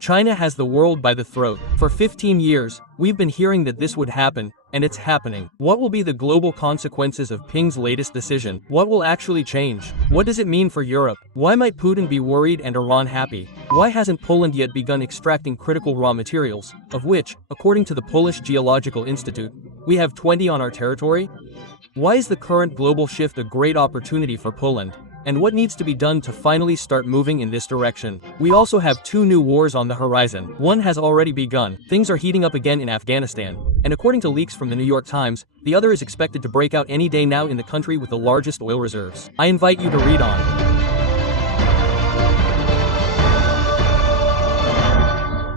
China has the world by the throat. For 15 years, we've been hearing that this would happen, and it's happening. What will be the global consequences of Ping's latest decision? What will actually change? What does it mean for Europe? Why might Putin be worried and Iran happy? Why hasn't Poland yet begun extracting critical raw materials, of which, according to the Polish Geological Institute, we have 20 on our territory? Why is the current global shift a great opportunity for Poland? And what needs to be done to finally start moving in this direction? We also have two new wars on the horizon. One has already begun. Things are heating up again in Afghanistan, and according to leaks from the New York Times, the other is expected to break out any day now in the country with the largest oil reserves. I invite you to read on.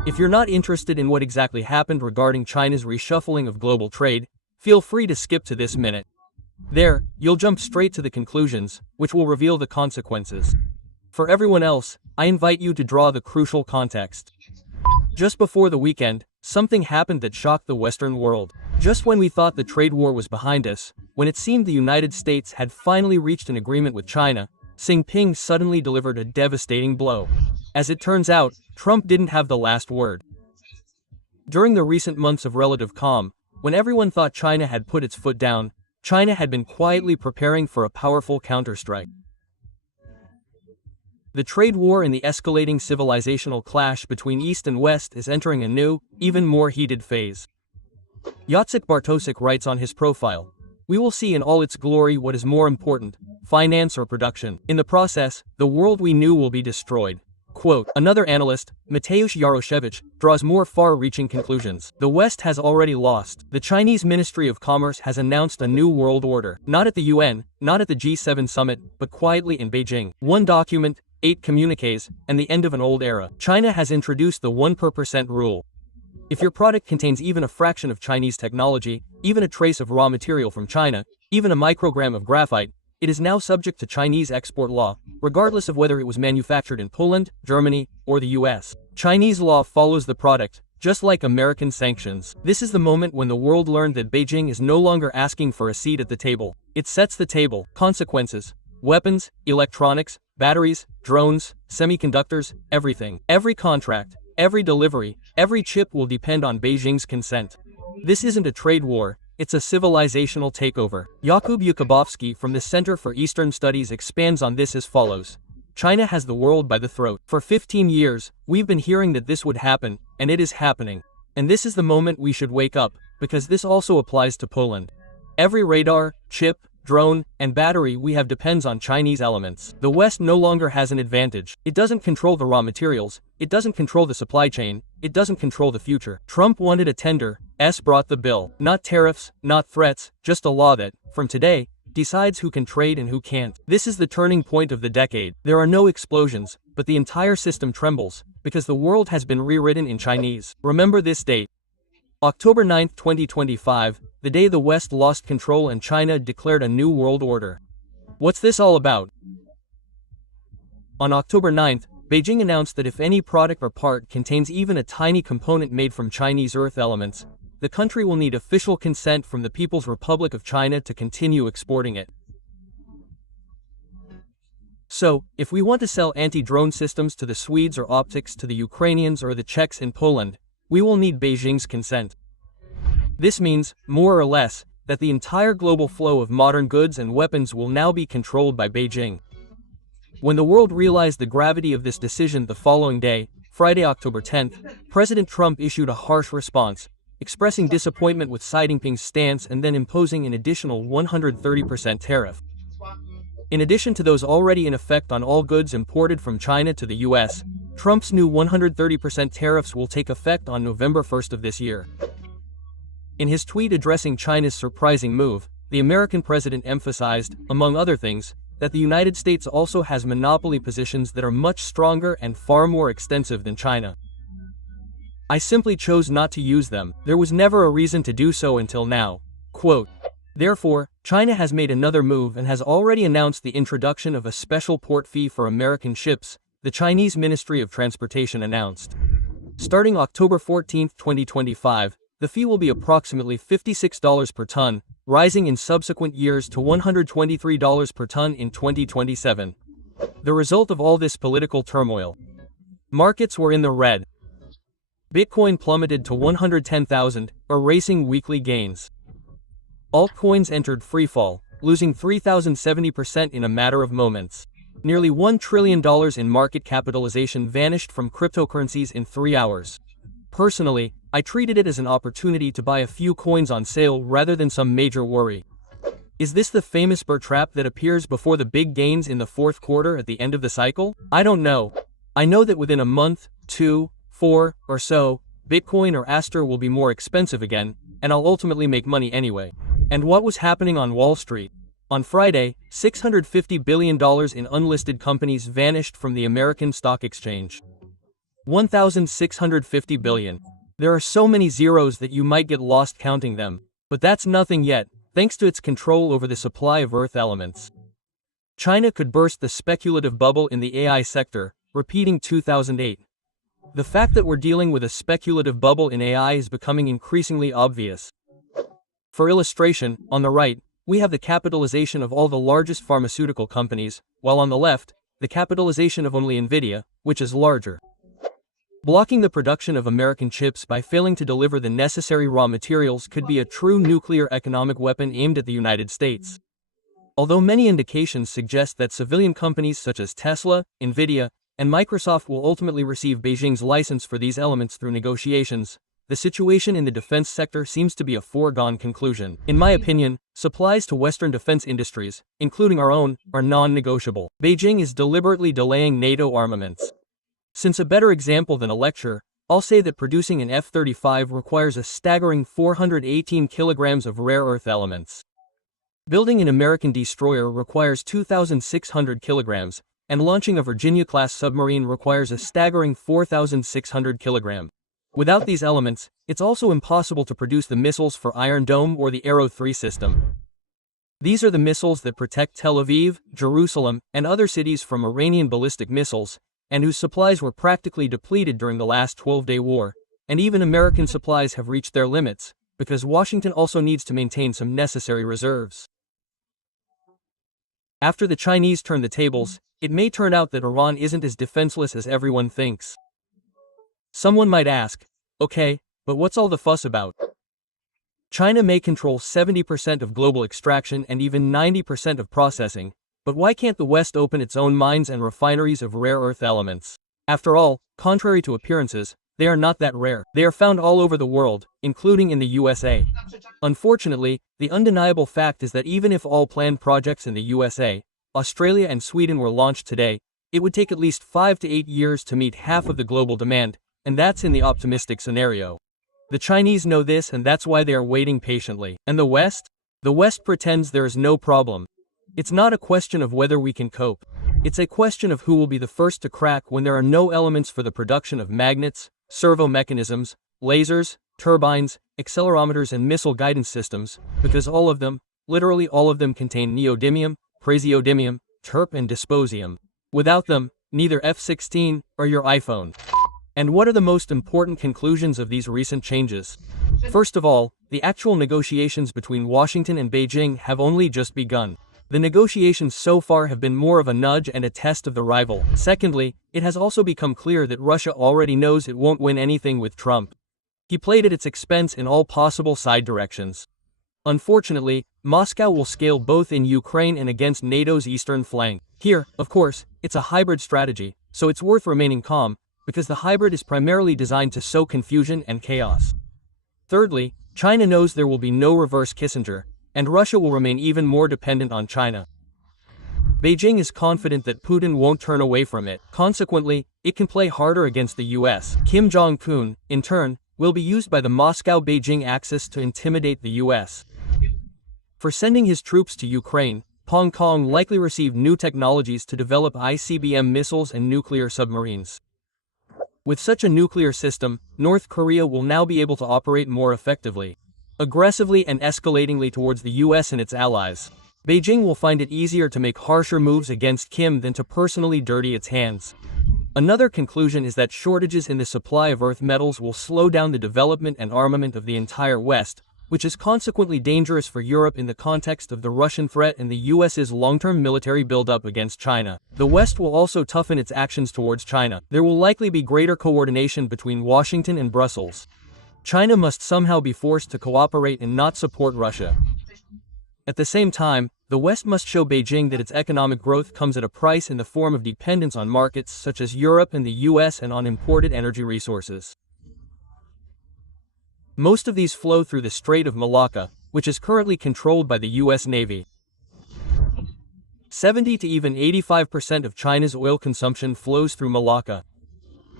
If you're not interested in what exactly happened regarding China's reshuffling of global trade, feel free to skip to this minute. There, you'll jump straight to the conclusions, which will reveal the consequences. For everyone else, I invite you to draw the crucial context. Just before the weekend, something happened that shocked the Western world. Just when we thought the trade war was behind us, when it seemed the United States had finally reached an agreement with China, Xi Jinping suddenly delivered a devastating blow. As it turns out, Trump didn't have the last word. During the recent months of relative calm, when everyone thought China had put its foot down, China had been quietly preparing for a powerful counterstrike. The trade war and the escalating civilizational clash between East and West is entering a new, even more heated phase. Jacek Bartosik writes on his profile, "We will see in all its glory what is more important, finance or production. In the process, the world we knew will be destroyed." Quote, another analyst, Mateusz Jaroszewicz, draws more far-reaching conclusions. The West has already lost. The Chinese Ministry of Commerce has announced a new world order. Not at the UN, not at the G7 summit, but quietly in Beijing. One document, 8 communiques, and the end of an old era. China has introduced the 1% rule. If your product contains even a fraction of Chinese technology, even a trace of raw material from China, even a microgram of graphite, it is now subject to Chinese export law, regardless of whether it was manufactured in Poland, Germany, or the US. Chinese law follows the product, just like American sanctions. This is the moment when the world learned that Beijing is no longer asking for a seat at the table. It sets the table. Consequences: weapons, electronics, batteries, drones, semiconductors, everything. Every contract, every delivery, every chip will depend on Beijing's consent. This isn't a trade war. It's a civilizational takeover. Jakub Jakubowski from the Center for Eastern Studies expands on this as follows. China has the world by the throat. For 15 years, we've been hearing that this would happen, and it is happening. And this is the moment we should wake up, because this also applies to Poland. Every radar, chip, drone, and battery we have depends on Chinese elements. The West no longer has an advantage. It doesn't control the raw materials, it doesn't control the supply chain, it doesn't control the future. Trump wanted a tender, S brought the bill. Not tariffs, not threats, just a law that, from today, decides who can trade and who can't. This is the turning point of the decade. There are no explosions, but the entire system trembles, because the world has been rewritten in Chinese. Remember this date. October 9, 2025, the day the West lost control and China declared a new world order. What's this all about? On October 9th, Beijing announced that if any product or part contains even a tiny component made from Chinese earth elements, the country will need official consent from the People's Republic of China to continue exporting it. So, if we want to sell anti-drone systems to the Swedes or optics to the Ukrainians or the Czechs in Poland, we will need Beijing's consent. This means, more or less, that the entire global flow of modern goods and weapons will now be controlled by Beijing. When the world realized the gravity of this decision the following day, Friday, October 10th, President Trump issued a harsh response, expressing disappointment with Xi Jinping's stance and then imposing an additional 130% tariff. In addition to those already in effect on all goods imported from China to the US, Trump's new 130% tariffs will take effect on November 1st of this year. In his tweet addressing China's surprising move, the American president emphasized, among other things, that the United States also has monopoly positions that are much stronger and far more extensive than China. I simply chose not to use them. There was never a reason to do so until now. Quote, therefore, China has made another move and has already announced the introduction of a special port fee for American ships, the Chinese Ministry of Transportation announced. Starting October 14, 2025, the fee will be approximately $56 per ton, rising in subsequent years to $123 per ton in 2027. The result of all this political turmoil. Markets were in the red. Bitcoin plummeted to 110,000, erasing weekly gains. Altcoins entered freefall, losing 3,070% in a matter of moments. Nearly $1 trillion in market capitalization vanished from cryptocurrencies in 3 hours. Personally, I treated it as an opportunity to buy a few coins on sale rather than some major worry. Is this the famous bear trap that appears before the big gains in the fourth quarter at the end of the cycle? I don't know. I know that within a month, 2, 4, or so, Bitcoin or Aster will be more expensive again, and I'll ultimately make money anyway. And what was happening on Wall Street? On Friday, $650 billion in unlisted companies vanished from the American Stock Exchange. 1,650 billion. There are so many zeros that you might get lost counting them. But that's nothing yet, thanks to its control over the supply of Earth elements. China could burst the speculative bubble in the AI sector, repeating 2008. The fact that we're dealing with a speculative bubble in AI is becoming increasingly obvious. For illustration, on the right, we have the capitalization of all the largest pharmaceutical companies, while on the left, the capitalization of only Nvidia, which is larger. Blocking the production of American chips by failing to deliver the necessary raw materials could be a true nuclear economic weapon aimed at the United States. Although many indications suggest that civilian companies such as Tesla, Nvidia, and Microsoft will ultimately receive Beijing's license for these elements through negotiations, the situation in the defense sector seems to be a foregone conclusion. In my opinion, supplies to Western defense industries, including our own, are non-negotiable. Beijing is deliberately delaying NATO armaments. Since a better example than a lecture, I'll say that producing an F-35 requires a staggering 418 kilograms of rare earth elements. Building an American destroyer requires 2,600 kilograms, and launching a Virginia-class submarine requires a staggering 4,600 kilograms. Without these elements, it's also impossible to produce the missiles for Iron Dome or the Arrow 3 system. These are the missiles that protect Tel Aviv, Jerusalem, and other cities from Iranian ballistic missiles, and whose supplies were practically depleted during the last 12-day war, and even American supplies have reached their limits, because Washington also needs to maintain some necessary reserves. After the Chinese turn the tables, it may turn out that Iran isn't as defenseless as everyone thinks. Someone might ask, okay, but what's all the fuss about? China may control 70% of global extraction and even 90% of processing, but why can't the West open its own mines and refineries of rare earth elements? After all, contrary to appearances, they are not that rare. They are found all over the world, including in the USA. Unfortunately, the undeniable fact is that even if all planned projects in the USA, Australia and Sweden were launched today, it would take at least 5 to 8 years to meet half of the global demand, and that's in the optimistic scenario. The Chinese know this, and that's why they are waiting patiently. And the West? The West pretends there is no problem. It's not a question of whether we can cope. It's a question of who will be the first to crack when there are no elements for the production of magnets, servo mechanisms, lasers, turbines, accelerometers and missile guidance systems, because all of them, literally all of them, contain neodymium, praseodymium, terp and dysprosium. Without them, neither F-16 or your iPhone. And what are the most important conclusions of these recent changes? First of all, the actual negotiations between Washington and Beijing have only just begun. The negotiations so far have been more of a nudge and a test of the rival. Secondly, it has also become clear that Russia already knows it won't win anything with Trump. He played at its expense in all possible side directions. Unfortunately, Moscow will scale both in Ukraine and against NATO's eastern flank. Here, of course, it's a hybrid strategy, so it's worth remaining calm, because the hybrid is primarily designed to sow confusion and chaos. Thirdly, China knows there will be no reverse Kissinger, and Russia will remain even more dependent on China. Beijing is confident that Putin won't turn away from it. Consequently, it can play harder against the US. Kim Jong-un, in turn, will be used by the Moscow-Beijing axis to intimidate the US. For sending his troops to Ukraine, Hong Kong likely received new technologies to develop ICBM missiles and nuclear submarines. With such a nuclear system, North Korea will now be able to operate more effectively, aggressively and escalatingly towards the US and its allies. Beijing will find it easier to make harsher moves against Kim than to personally dirty its hands. Another conclusion is that shortages in the supply of earth metals will slow down the development and armament of the entire West, which is consequently dangerous for Europe in the context of the Russian threat and the US's long-term military buildup against China. The West will also toughen its actions towards China. There will likely be greater coordination between Washington and Brussels. China must somehow be forced to cooperate and not support Russia. At the same time, the West must show Beijing that its economic growth comes at a price in the form of dependence on markets such as Europe and the US and on imported energy resources. Most of these flow through the Strait of Malacca, which is currently controlled by the US Navy. 70 to even 85% of China's oil consumption flows through Malacca.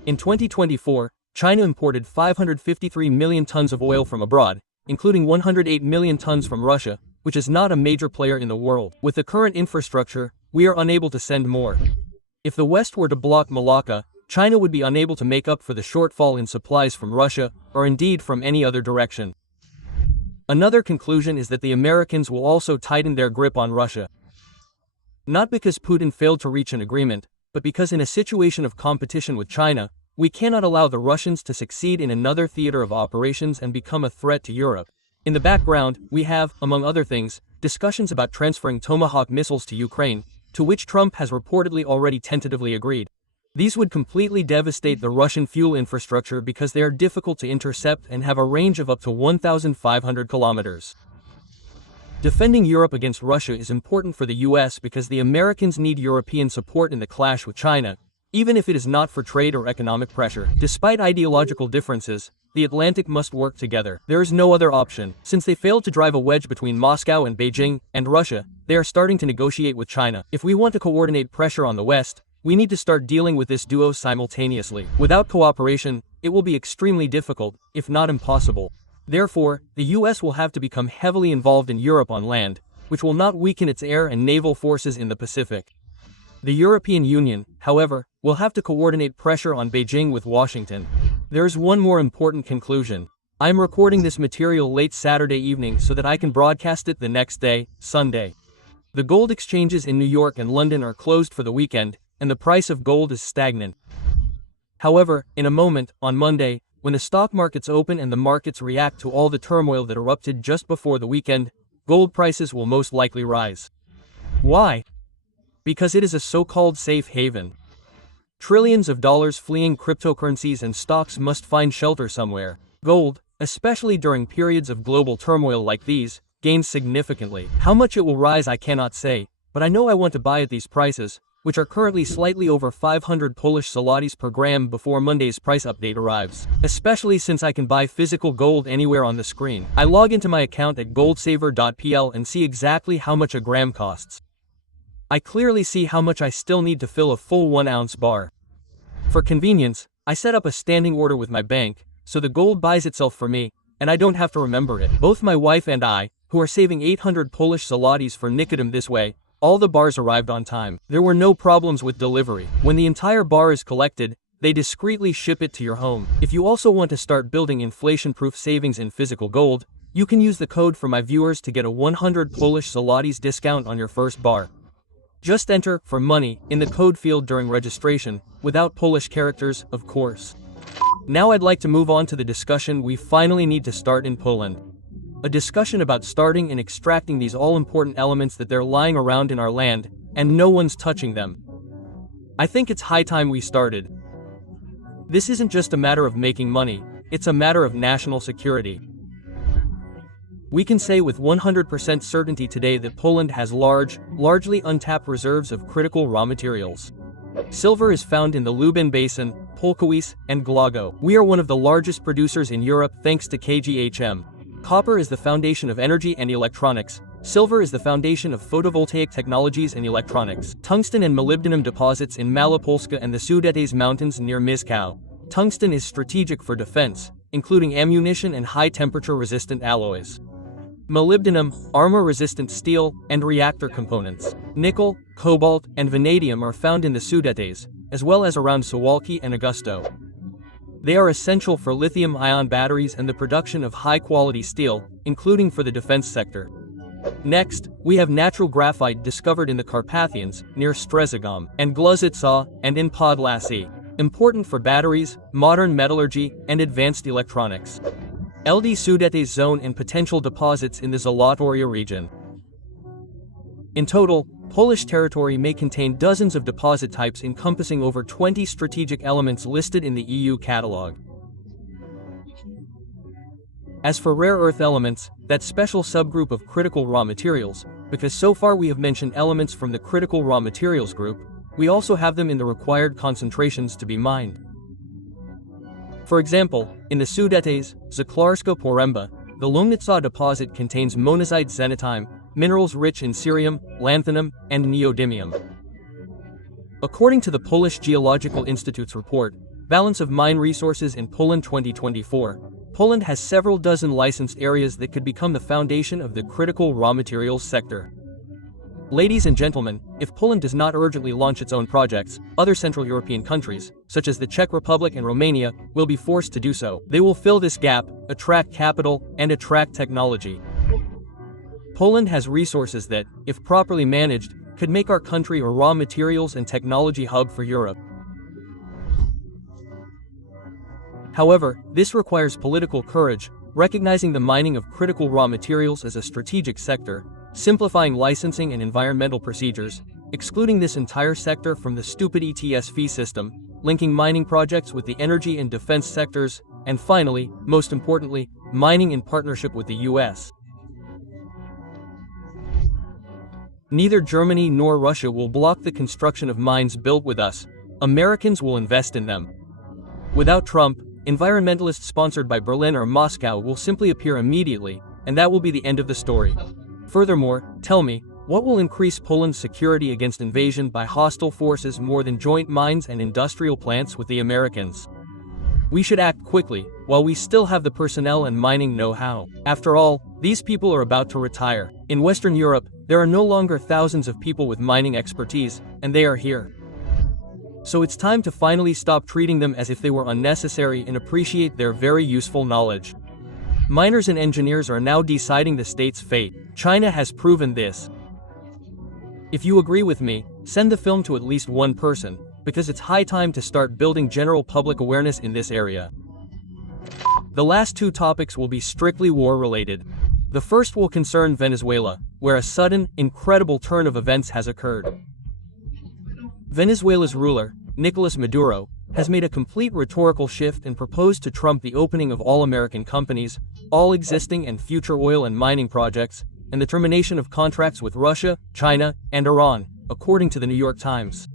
In 2024, China imported 553 million tons of oil from abroad, including 108 million tons from Russia, which is not a major player in the world. With the current infrastructure, we are unable to send more. If the West were to block Malacca, China would be unable to make up for the shortfall in supplies from Russia, or indeed from any other direction. Another conclusion is that the Americans will also tighten their grip on Russia. Not because Putin failed to reach an agreement, but because in a situation of competition with China, we cannot allow the Russians to succeed in another theater of operations and become a threat to Europe. In the background, we have, among other things, discussions about transferring Tomahawk missiles to Ukraine, to which Trump has reportedly already tentatively agreed. These would completely devastate the Russian fuel infrastructure because they are difficult to intercept and have a range of up to 1,500 kilometers. Defending Europe against Russia is important for the US because the Americans need European support in the clash with China, even if it is not for trade or economic pressure. Despite ideological differences, the Atlantic must work together. There is no other option. Since they failed to drive a wedge between Moscow and Beijing and Russia, they are starting to negotiate with China. If we want to coordinate pressure on the West, we need to start dealing with this duo simultaneously. Without cooperation, it will be extremely difficult, if not impossible. Therefore, the US will have to become heavily involved in Europe on land, which will not weaken its air and naval forces in the Pacific. The European Union, however, will have to coordinate pressure on Beijing with Washington. There is one more important conclusion. I am recording this material late Saturday evening so that I can broadcast it the next day, Sunday. The gold exchanges in New York and London are closed for the weekend, and the price of gold is stagnant. However, in a moment, on Monday, when the stock markets open and the markets react to all the turmoil that erupted just before the weekend, gold prices will most likely rise. Why? Because it is a so-called safe haven. Trillions of dollars fleeing cryptocurrencies and stocks must find shelter somewhere. Gold, especially during periods of global turmoil like these, gains significantly. How much it will rise I cannot say, but I know I want to buy at these prices, which are currently slightly over 500 Polish zlotys per gram before Monday's price update arrives. Especially since I can buy physical gold anywhere on the screen. I log into my account at goldsaver.pl and see exactly how much a gram costs. I clearly see how much I still need to fill a full 1-ounce bar. For convenience, I set up a standing order with my bank, so the gold buys itself for me, and I don't have to remember it. Both my wife and I, who are saving 800 Polish zlotys for nicotine this way, all the bars arrived on time. There were no problems with delivery. When the entire bar is collected, they discreetly ship it to your home. If you also want to start building inflation-proof savings in physical gold, you can use the code for my viewers to get a 100 Polish zlotys discount on your first bar. Just enter "for money" in the code field during registration, without Polish characters, of course. Now I'd like to move on to the discussion we finally need to start in Poland. A discussion about starting and extracting these all-important elements that they're lying around in our land, and no one's touching them. I think it's high time we started. This isn't just a matter of making money, it's a matter of national security. We can say with 100% certainty today that Poland has largely untapped reserves of critical raw materials. Silver is found in the Lubin Basin, Polkowice, and Glago. We are one of the largest producers in Europe thanks to KGHM. Copper is the foundation of energy and electronics. Silver is the foundation of photovoltaic technologies and electronics. Tungsten and molybdenum deposits in Malopolska and the Sudetes Mountains near Moscow. Tungsten is strategic for defense, including ammunition and high-temperature resistant alloys. Molybdenum, armor-resistant steel, and reactor components. Nickel, cobalt, and vanadium are found in the Sudetes, as well as around Suwalki and Augusto. They are essential for lithium-ion batteries and the production of high-quality steel, including for the defense sector. Next, we have natural graphite discovered in the Carpathians, near Strezagom, and Gluzitsa, and in Podlasie. Important for batteries, modern metallurgy, and advanced electronics. LD Sudetes zone and potential deposits in the Zolotoria region. In total, Polish territory may contain dozens of deposit types encompassing over 20 strategic elements listed in the EU catalog. As for rare earth elements, that special subgroup of critical raw materials, because so far we have mentioned elements from the critical raw materials group, we also have them in the required concentrations to be mined. For example, in the Sudetes, Zaklarska Poręba, the Lomnica deposit contains monazite xenotime, minerals rich in cerium, lanthanum, and neodymium. According to the Polish Geological Institute's report, Balance of Mine Resources in Poland 2024, Poland has several dozen licensed areas that could become the foundation of the critical raw materials sector. Ladies and gentlemen, if Poland does not urgently launch its own projects, other Central European countries, such as the Czech Republic and Romania, will be forced to do so. They will fill this gap, attract capital, and attract technology. Poland has resources that, if properly managed, could make our country a raw materials and technology hub for Europe. However, this requires political courage, recognizing the mining of critical raw materials as a strategic sector, simplifying licensing and environmental procedures, excluding this entire sector from the stupid ETS fee system, linking mining projects with the energy and defense sectors, and finally, most importantly, mining in partnership with the US. Neither Germany nor Russia will block the construction of mines built with us. Americans will invest in them. Without Trump, environmentalists sponsored by Berlin or Moscow will simply appear immediately, and that will be the end of the story. Furthermore, tell me, what will increase Poland's security against invasion by hostile forces more than joint mines and industrial plants with the Americans? We should act quickly, while we still have the personnel and mining know-how. After all, these people are about to retire. In Western Europe, there are no longer thousands of people with mining expertise, and they are here. So it's time to finally stop treating them as if they were unnecessary and appreciate their very useful knowledge. Miners and engineers are now deciding the state's fate. China has proven this. If you agree with me, send the film to at least one person, because it's high time to start building general public awareness in this area. The last two topics will be strictly war-related. The first will concern Venezuela, where a sudden, incredible turn of events has occurred. Venezuela's ruler, Nicolas Maduro, has made a complete rhetorical shift and proposed to Trump the opening of all American companies, all existing and future oil and mining projects, and the termination of contracts with Russia, China, and Iran, according to the New York Times.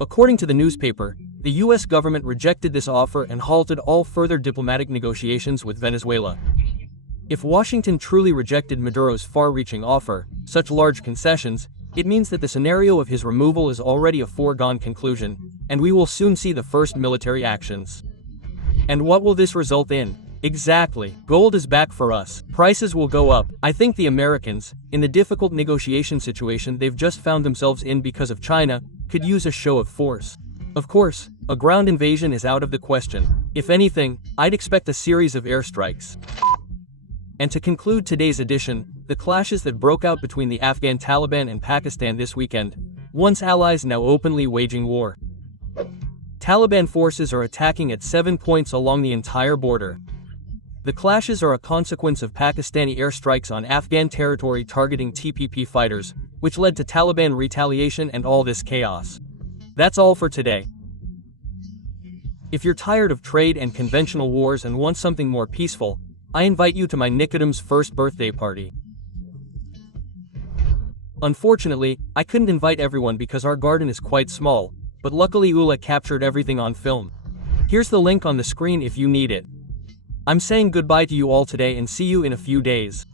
According to the newspaper, the U.S. government rejected this offer and halted all further diplomatic negotiations with Venezuela. If Washington truly rejected Maduro's far-reaching offer, such large concessions, it means that the scenario of his removal is already a foregone conclusion, and we will soon see the first military actions. And what will this result in? Exactly. Gold is back for us. Prices will go up. I think the Americans, in the difficult negotiation situation they've just found themselves in because of China, could use a show of force. Of course, a ground invasion is out of the question. If anything, I'd expect a series of airstrikes. And to conclude today's edition, the clashes that broke out between the Afghan Taliban and Pakistan this weekend, once allies now openly waging war. Taliban forces are attacking at 7 points along the entire border. The clashes are a consequence of Pakistani airstrikes on Afghan territory targeting TPP fighters, which led to Taliban retaliation and all this chaos. That's all for today. If you're tired of trade and conventional wars and want something more peaceful, I invite you to my Nicodem's first birthday party. Unfortunately, I couldn't invite everyone because our garden is quite small, but luckily Ula captured everything on film. Here's the link on the screen if you need it. I'm saying goodbye to you all today and see you in a few days.